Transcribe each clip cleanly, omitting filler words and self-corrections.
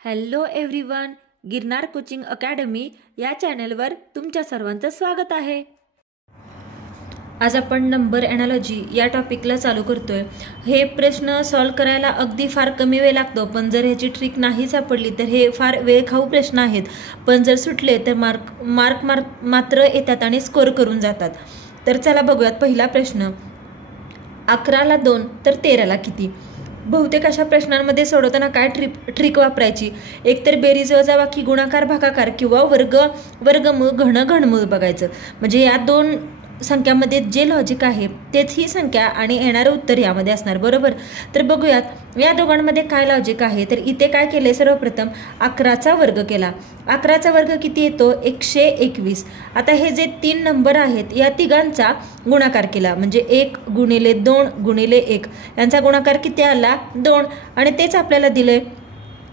Hello everyone, Girnar coaching academy या चॅनलवर तुमच्या सर्वांचं स्वागत आहे। आज आपण नंबर एनालॉजी या टॉपिकला चालू करतोय। हे प्रश्न सॉल्व करायला अगदी फार कमी वेळ लागतो, पण जर ह्याची ट्रिक नाही सापडली तर हे फार वेळ खाऊ प्रश्न आहेत, पण जर सुटले तर मार्क मात्र येतात आणि स्कोर करून जातात। तर चला बघूयात पहिला प्रश्न। 11 ला 2 तर 13 ला किती? बहुतेक अशा प्रश्नांमध्ये सोडवताना काय ट्रिक वापरायची? एकतर बेरीज वजाबाकी गुणाकार भागाकार किंवा वर्गमूळ घनमूळ बघायचं। म्हणजे या दोन संख्यामध्ये जे लॉजिक आहे तेच ही संख्या आणि येणारं उत्तर यामध्ये असणार, बरोबर? तर बघूयात या दोघांमध्ये काय लॉजिक आहे। तर इथे काय केले, सर्वप्रथम 11चा वर्ग केला। 11चा वर्ग किती येतो? 121। आता हे जे 3 नंबर आहेत या तिघांचा गुणाकार केला, म्हणजे 1 गुणिले 2 गुणिले 1 यांचा गुणाकार किती आला? 2, आणि तेच आपल्याला दिलंय।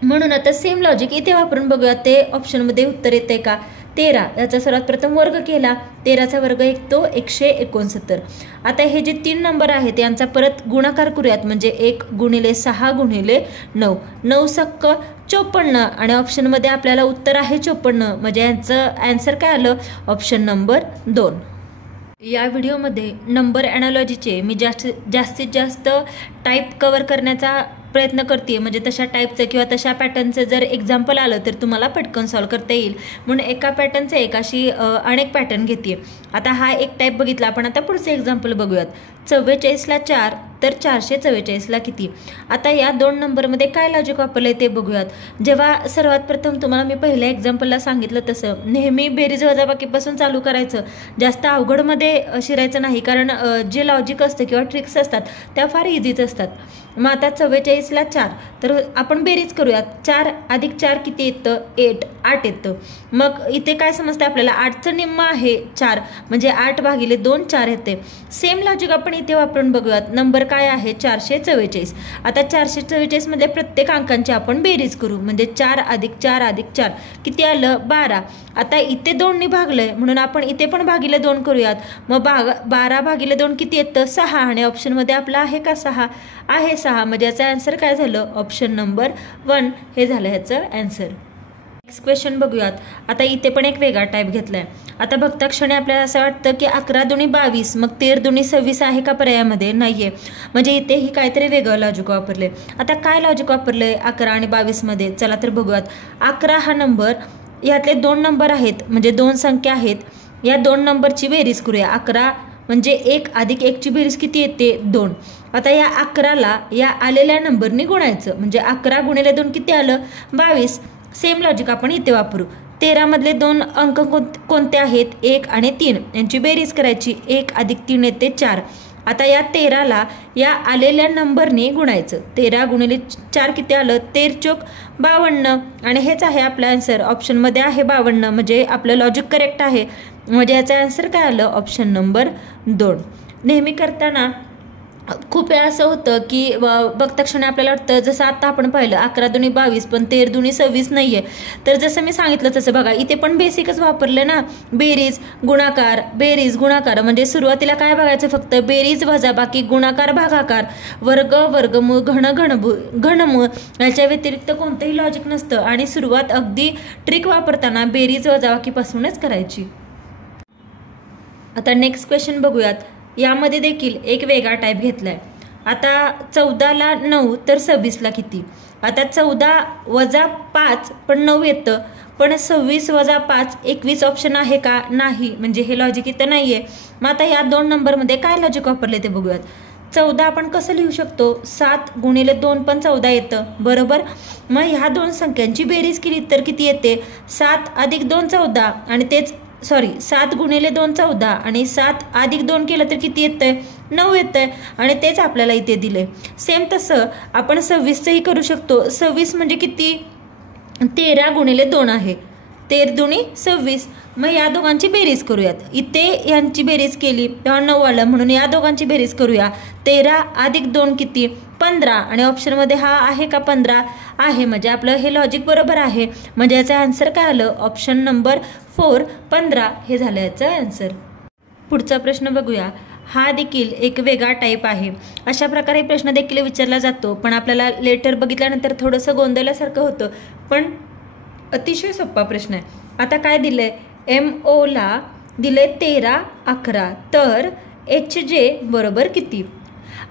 म्हणून आता सेम लॉजिक इथे वापरून बघूया ते ऑप्शनमध्ये उत्तर येते का? 13 याचा सर्वात प्रथम वर्ग केला, 13चा वर्ग येतो 169। आता हे जे 3 नंबर आहेत यांचा परत गुणाकार करूयात, म्हणजे 1 गुणिले 6 गुणिले 9, 9 सक्क 54, आणि ऑप्शनमध्ये आपल्याला उत्तर आहे 54, म्हणजे यांचं आन्सर काय आलं? Option number 2। या व्हिडिओमध्ये नंबर एनालॉजीचे मी जास्तीत जास्त टाईप कव्हर करण्याचा प्रयत्न करते, म्हणजे तशा टाईपचं किंवा तशा पॅटर्नचं जर एक्झाम्पल आलं तर तुम्हाला पटकन सॉल्व करता येईल, म्हणून एका पॅटर्नचं एक अशी अनेक पॅटर्न घेते। आता हा एक टाईप बघितला आपण, आता पुढचं एक्झाम्पल बघूयात। 44 ला 4 तर 444 ला किती? आता या दोन नंबरमध्ये काय लॉजिक वापरलंय ते बघूयात। जेव्हा सर्वात प्रथम तुम्हाला मी पहिल्या एक्झाम्पलला सांगितलं तसं नेहमी बेरीज वजाबाकीपासून चालू करायचं, जास्त अवघडमध्ये शिरायचं नाही, कारण जे लॉजिक असतं किंवा ट्रिक्स असतात त्या फार इझीच असतात। मग आता 44 ला 4 तर आपण बेरीज करूयात। 4 अधिक 4 किती येतं? 8 येतं। मग इथे काय समजतं आपल्याला? 8चं निम्म आहे 4, म्हणजे 8 भागिले 2 4 येते। सेम लॉजिक आपण इथे वापरून बघूयात। नंबर काय आहे? 444। आता 444 मध्ये प्रत्येक अंकांची आपण बेरीज करू, म्हणजे 4 अधिक 4 अधिक 4 किती आलं? 12। आता इथे 2 ने भागलंय म्हणून आपण इथे पण भागिले 2 करूयात। मग 12 भागिले 2 किती येतं? 6, आणि ऑप्शनमध्ये आपला आहे का? 6 आहे, 6, म्हणजे याचा आन्सर काय झालं? ऑप्शन नंबर 1 हे झालं ह्याचं आन्सर। नेक्स्ट क्वेश्चन बघूयात। आता इथे पण एक वेगळा टाईप घेतलाय। आता बघता क्षणी आपल्याला असं वाटतं की 11 दुनी 22 मग 13 दुनी 26 आहे का पर्यायामध्ये? नाहीये, म्हणजे इथे ही काहीतरी वेगळं लॉजिक वापरले। आता काय लॉजिक वापरलंय 11 आणि 22 मध्ये? चला तर बघूयात। 11 हा नंबर, यातले 2 नंबर आहेत, म्हणजे 2 संख्या आहेत, या 2 नंबरची बेरीज करूया। 11 म्हणजे 1 अधिक 1 ची बेरीज किती येते? 2। आता या 11ला या आलेल्या नंबरनी गुणायचं, म्हणजे 11 गुणिले 2 किती आलं? 22। सेम लॉजिक आपण इथे वापरू। 13 मधले 2 अंक कोणते आहेत? 1 आणि 3 यांची बेरीज करायची, 1 अधिक 3 येते 4। आता या 13ला या आलेल्या नंबरने गुणायचं, 13 गुणिले 4 किती आलं? 13 चोक 52, आणि हेच आहे आपलं आन्सर। ऑप्शनमध्ये आहे 52, म्हणजे आपलं लॉजिक करेक्ट आहे, म्हणजे याचा आन्सर काय आलं? Option number 2। नेहमी करताना खूप वेळा असं होतं की बघता क्षणी आपल्याला वाटतं, जसं आता आपण पाहिलं 11 दुनी 22 पण 13 दुनी 26 नाहीये। तर जसं मी सांगितलं तसं बघा, इथे पण बेसिकच वापरलं ना, बेरीज गुणाकार, बेरीज गुणाकार, म्हणजे सुरुवातीला काय बघायचं? फक्त बेरीज वजाबाकी गुणाकार भागाकार वर्गमूळ घनमूळ, याच्या व्यतिरिक्त कोणतंही लॉजिक नसतं, आणि सुरुवात अगदी ट्रिक वापरताना बेरीज वजाबाकीपासूनच करायची। आता नेक्स्ट क्वेश्चन बघूयात। यामध्ये देखील एक वेगळा टाईप घेतलाय। आता 14 ला 9 तर 26 ला किती? आता 14 वजा 5 पण 9 येतं, पण 26 वजा 5 21 ऑप्शन आहे का? नाही, म्हणजे हे लॉजिक इथं नाहीये। मग आता या 2 नंबरमध्ये काय लॉजिक वापरले ते बघूयात। 14 आपण कसं लिहू शकतो? 7 गुणिले 2 पण 14 येतं, बरोबर? मग ह्या 2 संख्यांची बेरीज केली तर किती येते? 7 अधिक 2 14, आणि तेच 7 गुणिले 2 14, आणि 7 अधिक 2 केलं तर किती येतंय? 9 येतंय, आणि तेच आपल्याला इथे दिले। सेम तसं आपण 26चंही करू शकतो। 26 म्हणजे किती? 13 गुणिले 2 आहे, 13 दुनी 26। मग या दोघांची बेरीज करूयात। इथे यांची बेरीज केली तेव्हा 9 आलं, म्हणून या दोघांची बेरीज करूया। 13 अधिक 2 किती? 15, आणि ऑप्शनमध्ये हा आहे का? 15 आहे, म्हणजे आपलं हे लॉजिक बरोबर आहे, म्हणजे याचं आन्सर काय आलं? ऑप्शन नंबर 4 15 हे झालं याचं आन्सर। पुढचा प्रश्न बघूया। हा देखील एक वेगळा टाईप आहे. अशा प्रकारे प्रश्न देखील विचारला जातो, पण आपल्याला लेटर बघितल्यानंतर थोडंसं गोंधळल्यासारखं होतं, पण अतिशय सोपा प्रश्न आहे. आता काय दिलंय, MO ला दिले 13, 11, तर HJ बरोबर किती.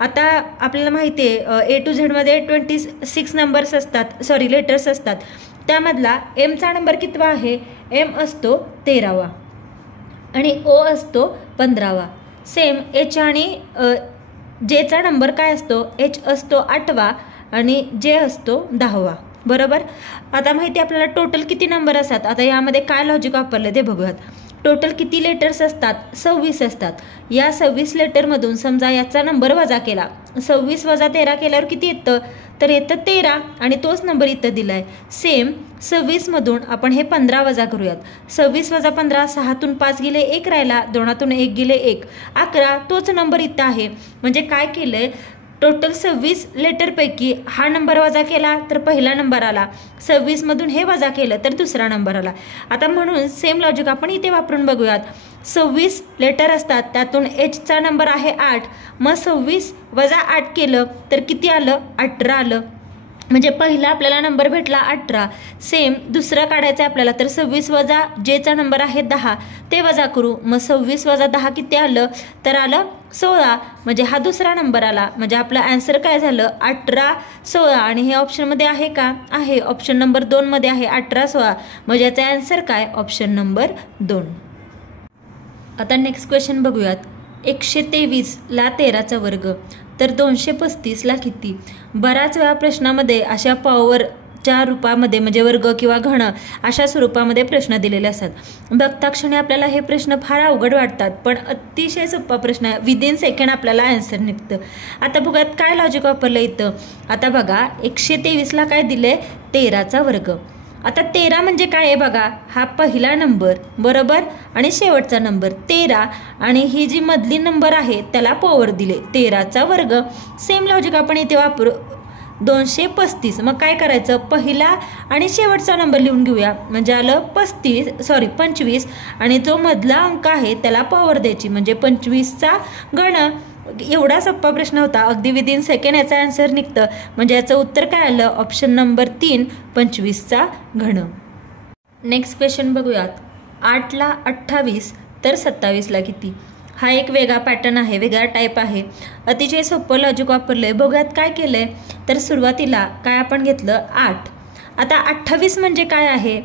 आता आपल्याला माहिती आहे A to Z मध्ये 26 नंबर्स असतात, सॉरी लेटर्स असतात. त्यामधला Mचा नंबर कितवा आहे, M असतो 13वा आणि O असतो 15वा. सेम H आणि Jचा नंबर काय असतो, H असतो 8वा आणि J असतो 10वा. बरोबर. आता माहिती आपल्याला टोटल किती नंबर असतात. आता यामध्ये काय लॉजिक वापरलं ते बघूयात. टोटल किती लेटर्स असतात, 26 असतात. या 26 लेटरमधून समजा याचा नंबर वजा केला, 26 वजा 13 केल्यावर किती येतं, तर येतं 13 आणि तोच नंबर इथं दिलाय. सेम 26 मधून आपण हे 15 वजा करूयात. 26 वजा 15, 6तून 5 गेले 1 राहिला, 2तून 1 गेले 1, 11 तोच नंबर इथं आहे. म्हणजे काय केलंय, टोटल 26 लेटरपैकी हा नंबर वजा केला तर पहिला नंबर आला, 26 मधून हे वजा केलं तर दुसरा नंबर आला. आता म्हणून सेम लॉजिक आपण इथे वापरून बघूयात. 26 लेटर असतात, त्यातून Hचा नंबर आहे 8, मग 26 वजा 8 केलं तर किती आलं, 18 आलं. म्हणजे पहिला आपल्याला नंबर भेटला 18. सेम दुसरं काढायचं आहे आपल्याला, तर 26 वजा Jचा नंबर आहे 10, ते वजा करू. मग 26 वजा 10 किती आलं, तर आलं 16. म्हणजे हा दुसरा नंबर आला. म्हणजे आपलं आन्सर काय झालं, 18, 16. आणि हे ऑप्शनमध्ये आहे का, आहे. ऑप्शन नंबर 2 मध्ये आहे 18, 16. म्हणजे याचा आन्सर काय, ऑप्शन नंबर 2. आता नेक्स्ट क्वेश्चन बघूयात. 123 ला 13चा वर्ग तर 235 ला किती. बऱ्याच वेळा प्रश्नामध्ये अशा पॉवरच्या रूपामध्ये म्हणजे वर्ग किंवा घन अशा स्वरूपामध्ये प्रश्न दिलेले असतात. बघता क्षणी आपल्याला हे प्रश्न फार अवघड वाटतात, पण अतिशय सोपा प्रश्न आहे. विदिन सेकंड आपल्याला आन्सर निघतं. आता बघूयात काय लॉजिक वापरलं इथं. आता बघा 123 ला काय दिले, 13चा वर्ग. आता 13 म्हणजे काय आहे बघा, हा पहिला नंबर बरोबर आणि शेवटचा नंबर 13 आणि ही जी मधली नंबर आहे त्याला पॉवर दिले 13चा वर्ग. सेम लॉजिक आपण इथे वापरू. 235. मग काय करायचं, पहिला आणि शेवटचा नंबर लिहून घेऊया. म्हणजे आलं 25 आणि जो मधला अंक आहे त्याला पॉवर द्यायची, म्हणजे 25चा घन. एवढा सोपा प्रश्न होता, अगदी विदिन सेकंड याचा आन्सर निघतं. म्हणजे याचं उत्तर काय आलं, ऑप्शन नंबर 3, 25चा घन. नेक्स्ट क्वेश्चन बघूयात. 8 ला 28 तर 27 ला किती. हा एक वेगळा पॅटर्न आहे, वेगळा टाईप आहे. अतिशय सोपं लॉजिक वापरलंय. बघूयात काय केलंय. तर सुरुवातीला काय आपण घेतलं, 8. आता 28 म्हणजे काय आहे,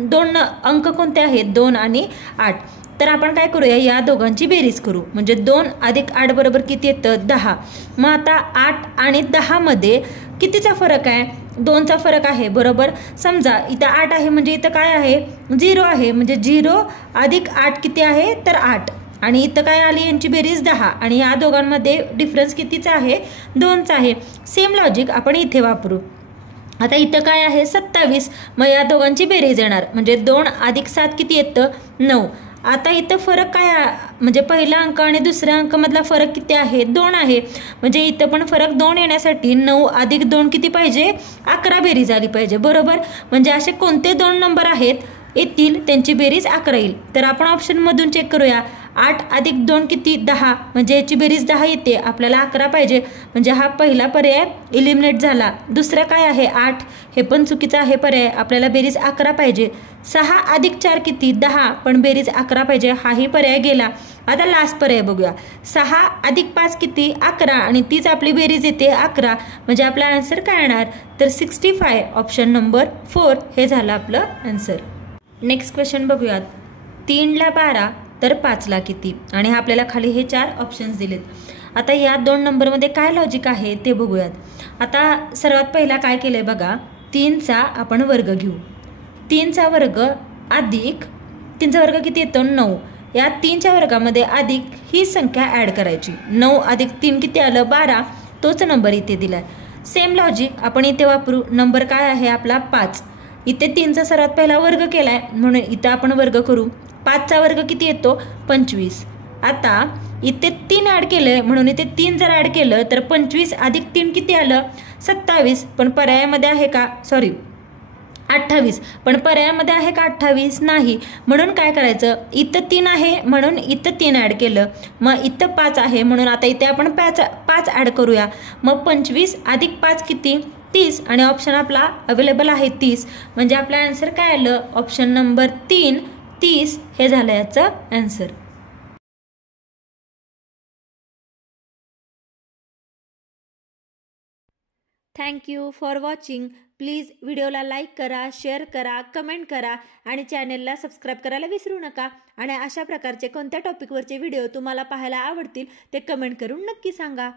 2 अंक कोणते आहेत, 2 आणि 8. तर आपण काय करूया, या दोघांची बेरीज करू. म्हणजे 2 अधिक 8 बरोबर किती येतं, 10. मग आता 8 आणि 10 मध्ये कितीचा फरक आहे, 2चा फरक आहे बरोबर. समजा इथं 8 आहे म्हणजे इथं काय आहे, 0 आहे. म्हणजे 0 अधिक 8 किती आहे, तर 8. आणि इथं काय आली, यांची बेरीज 10 आणि या दोघांमध्ये डिफरन्स कितीचा आहे, 2चा आहे. सेम लॉजिक आपण इथे वापरू. आता इथं काय आहे, 27. मग या दोघांची बेरीज येणार. म्हणजे 2 अधिक 7 किती येतं, 9. आता इथं फरक काय, म्हणजे पहिला अंक आणि दुसऱ्या अंकामधला फरक किती आहे, 2 आहे. म्हणजे इथं पण फरक 2 येण्यासाठी 9 अधिक 2 किती पाहिजे, 11 बेरीज आली पाहिजे बरोबर. म्हणजे असे कोणते 2 नंबर आहेत येतील त्यांची बेरीज 11 येईल. तर आपण ऑप्शनमधून चेक करूया. 8 अधिक 2 किती, 10. म्हणजे याची बेरीज 10 येते, आपल्याला 11 पाहिजे. म्हणजे हा पहिला पर्याय इलिमिनेट झाला. दुसरा काय आहे, 8. हे पण चुकीचा आहे पर्याय, आपल्याला बेरीज 11 पाहिजे. 6 अधिक 4 किती, 10. पण बेरीज 11 पाहिजे, हाही पर्याय गेला. आता लास्ट पर्याय बघूया. 6 अधिक 5 किती, 11. आणि तीच आपली बेरीज येते 11. म्हणजे आपला आन्सर काय येणार, तर 65, ऑप्शन नंबर 4 हे झालं आपलं आन्सर. नेक्स्ट क्वेश्चन बघूयात. 3 ला 12 तर 5 ला किती. आणि हा आपल्याला खाली हे 4 ऑप्शन्स दिलेत. आता या 2 नंबरमध्ये काय लॉजिक आहे ते बघूयात. आता सर्वात पहिला काय केलंय बघा, 3चा आपण वर्ग घेऊ. 3चा वर्ग अधिक 3चा वर्ग किती येतो, 9. या 3च्या वर्गामध्ये अधिक ही संख्या ॲड करायची. 9 अधिक 3 किती आलं, 12. तोच नंबर इथे दिलाय. सेम लॉजिक आपण इथे वापरू. नंबर काय आहे आपला, 5. इथे 3चा सर्वात पहिला वर्ग केलाय म्हणून इथं आपण वर्ग करू. 5चा वर्ग किती येतो, 25. आता इथे 3 ॲड केलंय म्हणून इथे 3 जर ॲड केलं तर 25 अधिक 3 किती आलं, 27. पण पर्यायामध्ये आहे का, सॉरी 28, पण पर्यायामध्ये आहे का 28? नाही. म्हणून काय करायचं, इथं 3 आहे म्हणून इथं 3 ॲड केलं, मग इथं 5 आहे म्हणून आता इथे आपण 5 ॲड करूया. मग 25 अधिक 5 किती? 30, आणि ऑप्शन आपला अवेलेबल आहे 30. म्हणजे आपला आन्सर काय आलं? ऑप्शन नंबर 3, 30 हे झालं याचं answer. Thank you for watching. Please व्हिडिओला लाईक करा, शेअर करा, कमेंट करा आणि चॅनेलला सबस्क्राईब करायला विसरू नका. आणि अशा प्रकारचे कोणत्या टॉपिकवरचे व्हिडिओ तुम्हाला पाहायला आवडतील ते कमेंट करून नक्की सांगा.